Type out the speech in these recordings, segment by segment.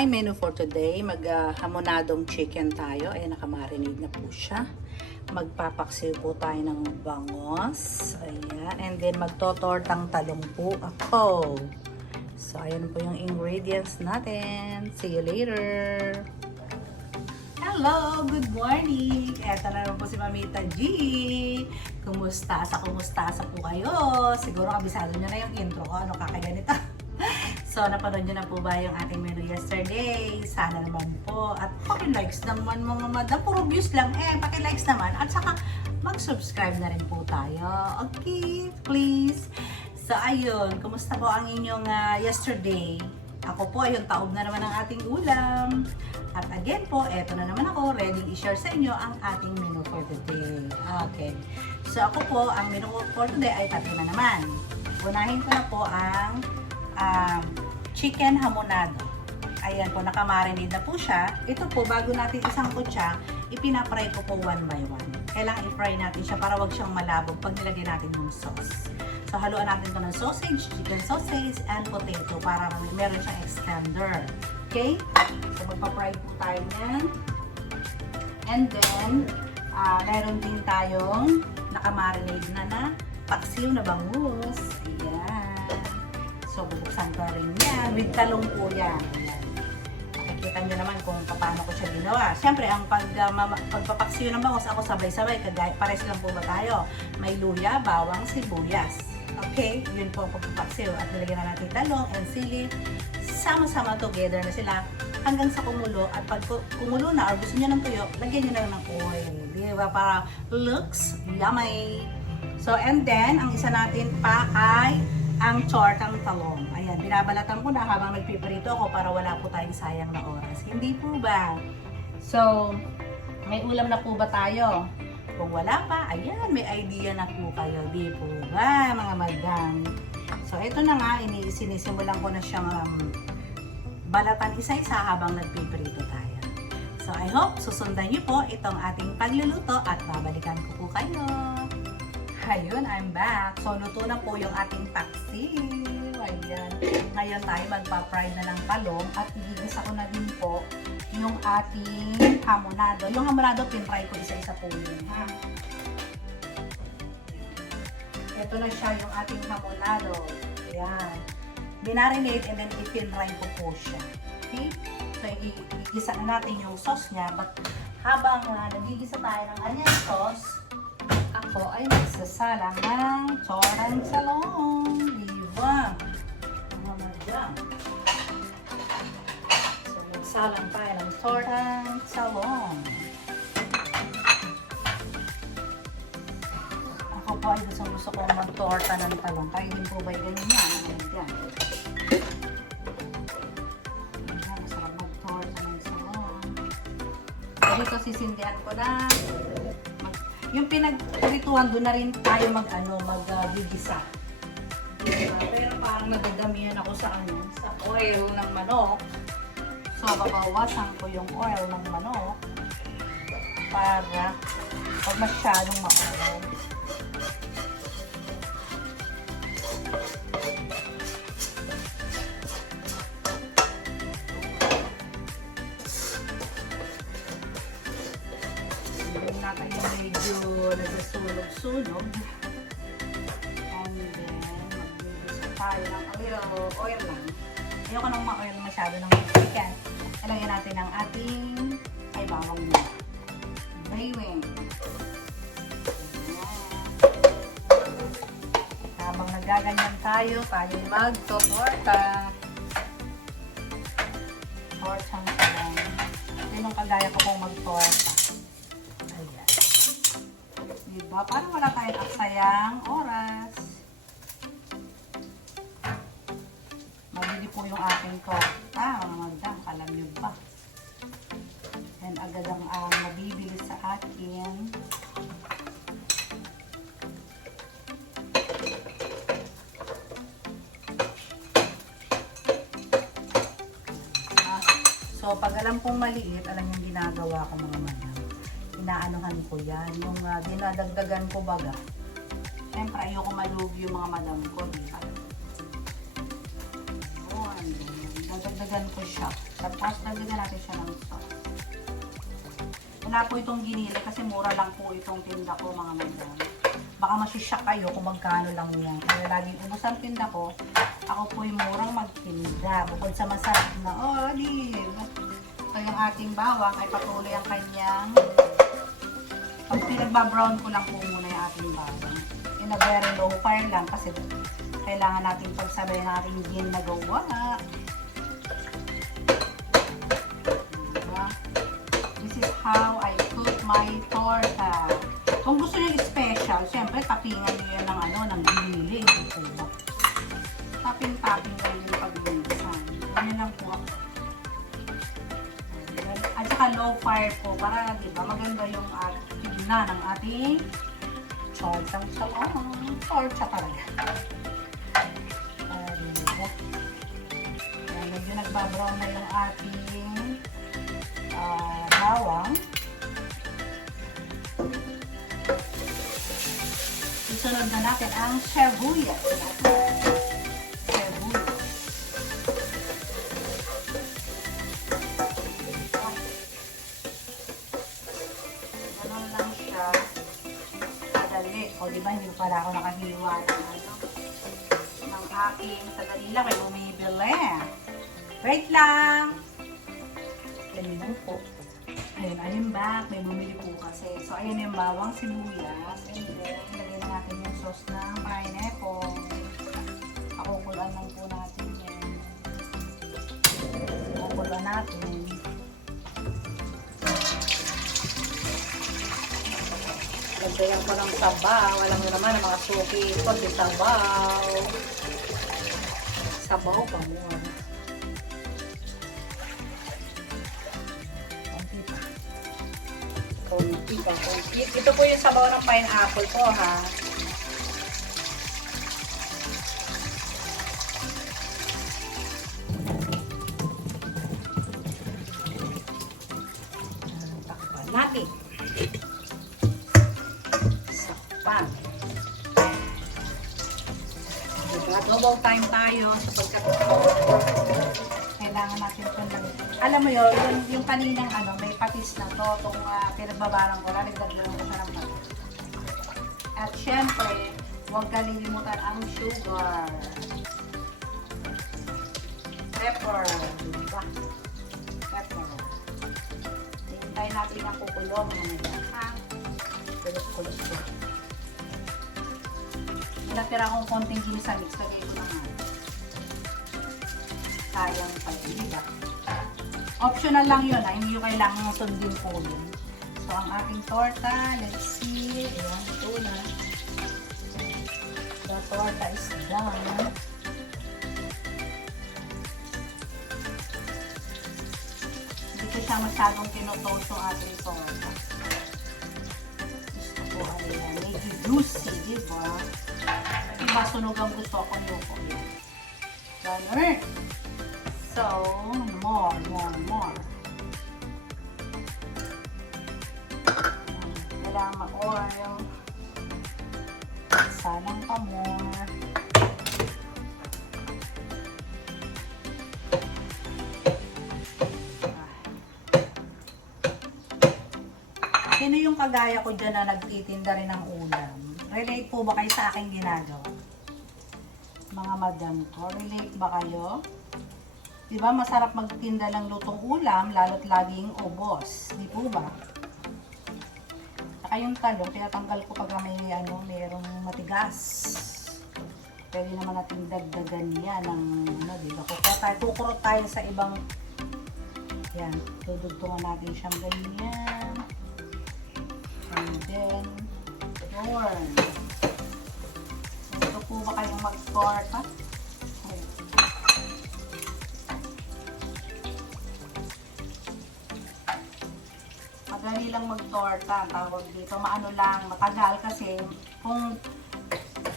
my menu for today, hamonadong chicken tayo. Ayan, nakamarinate na po siya. Magpapaksiw po tayo ng bangos. Ayan. And then magtotortang talong po ako. So, ayan po yung ingredients natin. See you later! Hello! Good morning! Eto na naman po si Mamita G. Kumusta po kayo? Siguro kabisado nyo na yung intro ko. Ano kakaganito? So, napanood nyo na po ba yung ating menu yesterday? Sana naman po. At paki-likes naman mga madam. Puro views lang. Paki-likes naman. At saka, mag-subscribe na rin po tayo. Okay? Please. So, ayun. Kumusta po ang inyong yesterday? Ako po, ayun, taob na naman ang ating ulam. At again po, eto na naman ako. Ready i-share sa inyo ang ating menu for today. Okay. So, ako po, ang menu for today ay tatlo na naman. Unahin ko na po ang chicken hamonado. Ayan po, nakamarinate na po siya. Ito po, bago natin isang kutsa, ipinapry ko po one by one. Kailangan i-fry natin siya para wag siyang malabog pag nilagay natin yung sauce. So, haluan natin ito ng sausage, chicken sausage, and potato para meron siyang extender. Okay? So, magpa-fry po tayo niyan. And then, meron din tayong nakamarinate na paksiw na bangus. Ayan. So, bubuksan ko rin yan. With talong po yan. Ayan. Makikita nyo naman kung paano ko siya ginawa. Siyempre, ang pagpapaksiyo ng bangus, ako sabay-sabay. Pares lang po ba tayo? May luya, bawang, sibuyas. Okay? Yun po ang pagpapaksiyo. At nilagyan na natin talong and sili. Sama-sama together na sila hanggang sa kumulo. At pag kumulo na or gusto nyo ng tuyo, lagyan nyo na ng oil. Di ba? Para looks yummy. So, and then, ang isa natin pa ay ang tortang talong. Ayan, binabalatan ko na habang nagpiprito ako para wala po tayong sayang na oras. Hindi po ba? So, may ulam na po ba tayo? Kung wala pa, ayan, may idea na po kayo. Di po ba, mga madam? So, ito na nga, sinisimulan ko na siyang balatan isa-isa habang nagpiprito tayo. So, I hope susundan niyo po itong ating pagluluto at babalikan ko po kayo. Ayun, I'm back. So, luto na po yung ating paksiw. Ayan. Ngayon tayo magpa-fry na ng talong at igigisa ko na din po yung ating hamonado. Yung hamonado, pin-fry ko isa-isa po yun, ha? Ito na siya yung ating hamonado. Ayan. Binarinate and then ipin-fry ko po siya. Okay? So, igigisa na natin yung sauce niya. But habang nagigisa tayo ng kanyang sauce, ako ay magsasalang ng tortang talong. Diba? Mga madam. So, magsalang tayo ng tortang talong. Ako po ay gusto ko mag-torta ng talong. Kayo din po ba yung ganyan? Ayan. Masarap mag-torta ng talong. So, dito sisindihan ko na. Yung pinagprituhan, doon na rin tayo mag-gigisa. Pero parang nadadamihan ako sa oil ng manok. So, babawasan ko yung oil ng manok para pag masyadong ma-oil. Yung medyo nagsusunog-sunog. And then, mag-gusto tayo ng oil lang. Ayoko nang ma-oil masyado ng chicken. Ilagyan natin ang ating bawang na. Baywing. Habang nagaganyan tayo mag-torta. Tortang talong. Yun ang kagaya ko kung mag-torta. Diba? Parang wala tayong aksayang oras. Mabili po yung ating torta. Mga madam, alam nyo ba? And agad ang nabibili sa akin. So, pag alam kong maliit, alam yung ginagawa ko mga madam. Inaanuhan ko yan. Yung dinadagdagan ko baga. Siyempre, ayoko malugi yung mga madam ko. Diba? Yun. Dadagdagan ko siya. Tapos dagdagan natin siya ng sauce. Wala po itong ginili kasi mura lang po itong tinda ko mga madam. Baka masusyak kayo kung magkano lang yan. Kaya laging ubos ang tinda ko. Ako po yung murang magtinda. Bukod sa masarap na olive. So yung ating bawang ay patuloy ang kanyang. Pag pinagbabrown ko lang po muna yung ating bawang. In a very low fire lang kasi kailangan natin pagsabay ng ating ginagawa. Diba? This is how I cook my torta. Kung gusto niyo special, siyempre tapingan niyo yan ng ng giling. Tapping lang yung pag-minsan. Ano lang po ako. At saka low fire po para diba, maganda yung tignan ng ating tortang salon. Torta talaga. Diba? Yan, medyo nagbabrown na yung ating bawang. Isunod na natin ang sibuyas. Ganun lang siya. Kadali. O diba, hindi pala ako nakahiwa ng aking sadali lang. May bumibili. Wait lang! Ganun po. Ayun back. May bumili po kasi. So, ayun yung bawang sibuyas. And then, ilagay natin yung sauce ng pineapple. Pakukulan lang po natin yan. Pakukulan natin. Lagdayan ko ng sabaw. Alam mo naman ang mga suki. Ito, di sabaw. Sabaw pa mo. Ito po yung sabaw ng pineapple po, ha. Takpan natin. Sakpan. Double time tayo sapagkat kailangan natin ito lang. Alam mo yun, yung kaninang may patis na to, itong pinagbabarang ko na, nagdagdagan ko siya ng patis. At syempre, huwag kalilimutan ang sugar. Pepper, diba? Pepper. Hintayin natin ang kukulo, mga nila. Kulot-kulot ko. Natira akong konting ginis sa mix, lagay ko naman. Sayang pa yun, diba? Optional lang yun, hindi nyo kailangan sundin po yun. So, ang ating torta, let's see. Ayan, ito na. The torta is done. Hindi ko siya masyadong tinutoast yung ating torta. Gusto ko, ayan, medyo juicy, diba? Diba, sunog ang gusto akong luko. Ganun. So, more. Kailangan ma-oil. Salang pa more. Sino yung kagaya ko dyan na nagtitinda rin ng ulam? Relate po ba kayo sa aking ginagawa? Mga madam ko, relate ba kayo? Diba masarap magtinda ng lutong ulam, lalo't laging ubos. Di po ba? Saka yung talong, tinatanggal ko pag may merong matigas. Pwede naman natin dagdagan yan ng, diba? Kukurot tayo sa ibang, yan, dudugtungan natin siyang ganyan. And then, corn. Gusto po ba kayong mag-torta? Madali lang mag-torta, tawag dito. Maano lang, matagal kasi kung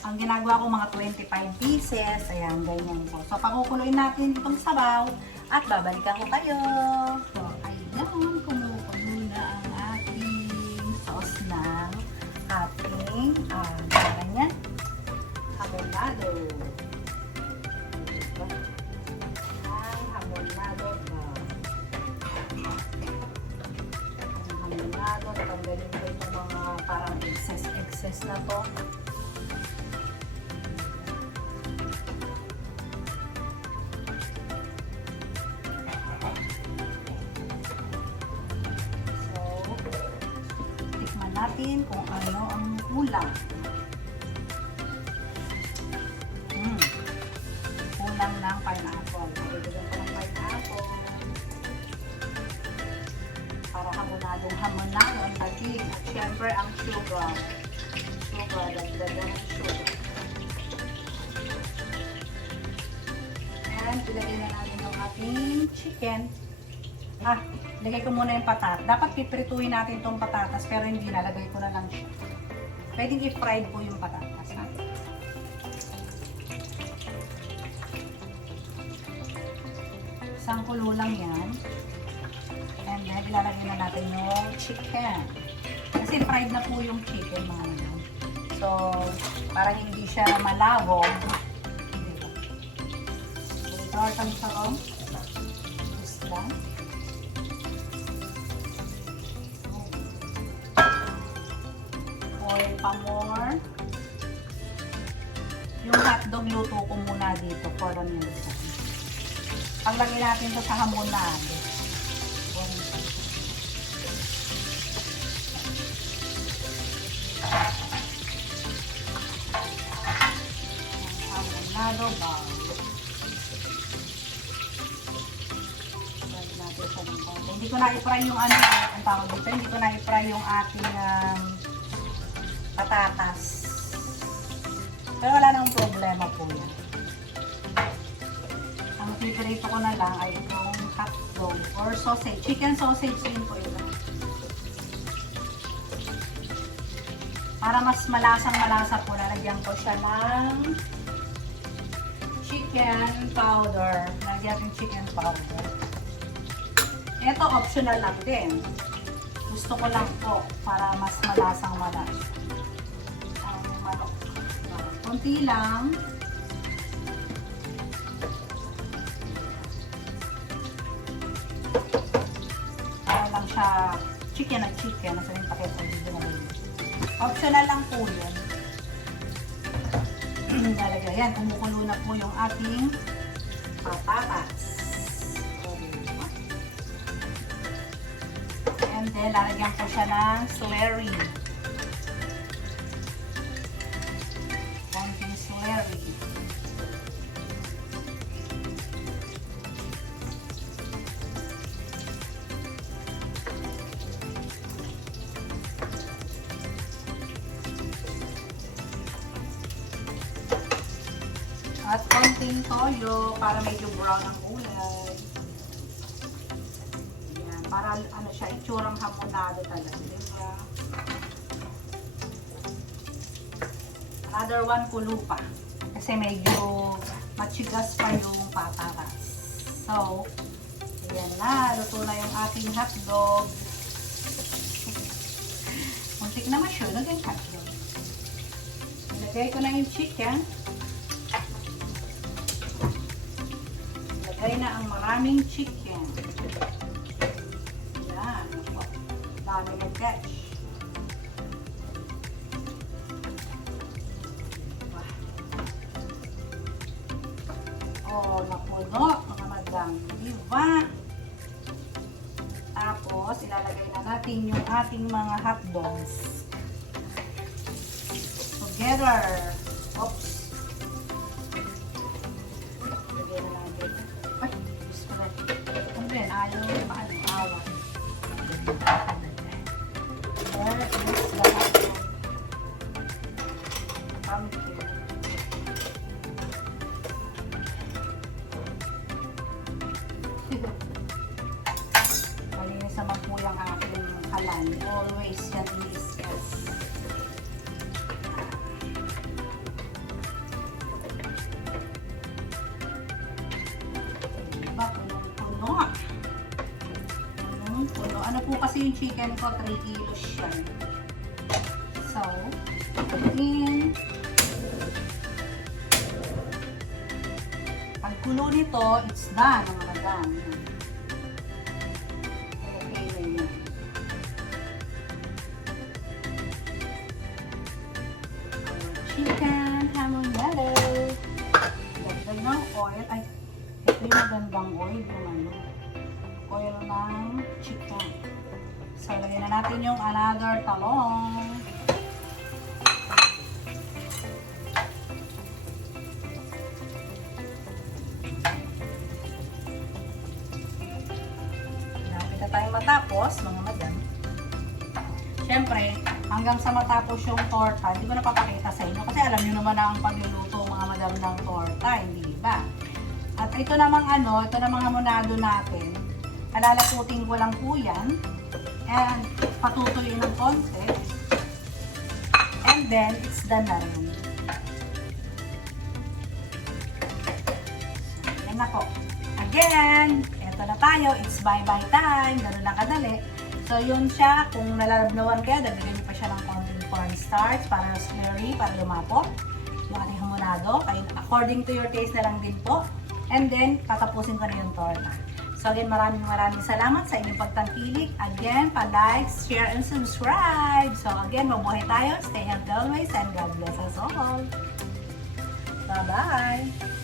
ang ginagawa ko mga 25 pieces, ayan, ganyan po. So, pakukuloyin natin itong sabaw at babalikan ko kayo. So, ayan, kumukulo na ang ating sauce ng ating, ganyan, abonado. na to. So, tikman natin kung ano ang kulang. Kulang ng pineapple. Bigyan ko ng pineapple. Para hamonadong-hamonado ang daging. At syempre ang sugar. Dagdagan ng sugar. And ilagay na natin yung ating chicken. Lagay ko muna yung patatas. Dapat piprituhin natin itong patatas pero hindi na. Lagay ko na lang siya. Pwedeng i-fried po yung patatas. Isang kulo lang yan. And then, ilalagay na natin yung chicken. Kasi fried na po yung chicken, mga naman. So, para hindi siya malabog, hindi ba? So, tortang sarong. This lang. Oil pa more. Yung hotdog luto ko muna dito for a minute. Paglagay natin ito sa hamonado. Hamonado ba? Lagyan natin siya ng konti. Hindi ko na-i-fry yung ang tawag dito. Hindi ko na-i-fry yung ating patatas. Pero wala nang problema po yan. Ang piprito ko na lang ay itong hotdog or sausage. Chicken sausage din po ito. Para mas malasang-malasa po, lalagyan ko siya ng chicken powder. Lalagyan ko yung chicken powder. Ito optional lang din. Gusto ko lang po para mas malasang-malasa. Ang manok. Kunti lang. Siya chicken at chicken. Nasa yung pakit ko dito na rin. Optional lang po yun. Lalagay yan. Kumukulo na po yung ating patatas. And then, lalagyan ko siya ng celery. Konting celery. At konting toyo para medyo brown ang kulay. Ayan, para ano siya, itsurang hamonado talaga, diba? Another one, kulo pa. Kasi medyo machigas pa yung patatas. So, ayan na, luto na yung ating hotdog. Muntik na masyunog yung hotdog. Ilagay ko na yung chicken. Ilagay na ang maraming chicken. Yan. Dami ng catch. Oh, napuno mga madam. Diba? Tapos, ilalagay na natin yung ating mga hotdogs. Together. Oops. Lagyan na natin. Ay, gusto ko rin. Ano rin? Ayaw rin ba? Ano? Awan. Where is the hotdog? Pumpkin. Malinis naman po yung aking kalan. Always yan i-discuss. Diba? Punong-puno. Punong-puno. Ano po kasi yung chicken ko? 3 kilos siya. So, in. Pag kulo nito, it's done. Mga done. Okay na yun. Ito yung magandang oil, oil ng chicken. So, lagyan na natin yung another talong. Lapit na tayo matapos, mga madam. Siyempre, hanggang sa matapos yung torta, hindi ko napapakita sa inyo kasi alam nyo naman ang pagluluto mga madam ng torta, hindi ba? At ito namang ito namang hamonado natin. Alalaputin ko lang po yan. And patutuyin ng konti. And then, it's done na rin. So, yan na po. Again, eto na tayo. It's bye-bye time. Ganun lang kadali. So, yun siya. Kung nalalabnawan kayo, dagdagan niyo pa siya ng konting cornstarch para slurry, para lumapot. Yung ating hamonado. According to your taste na lang din po. And then, tatapusin ko na yung torta. So again, maraming salamat sa inyong pagtangkilik. Again, pa-like, share, and subscribe. So again, mabuhay tayo. Stay healthy always and God bless us all. Bye-bye!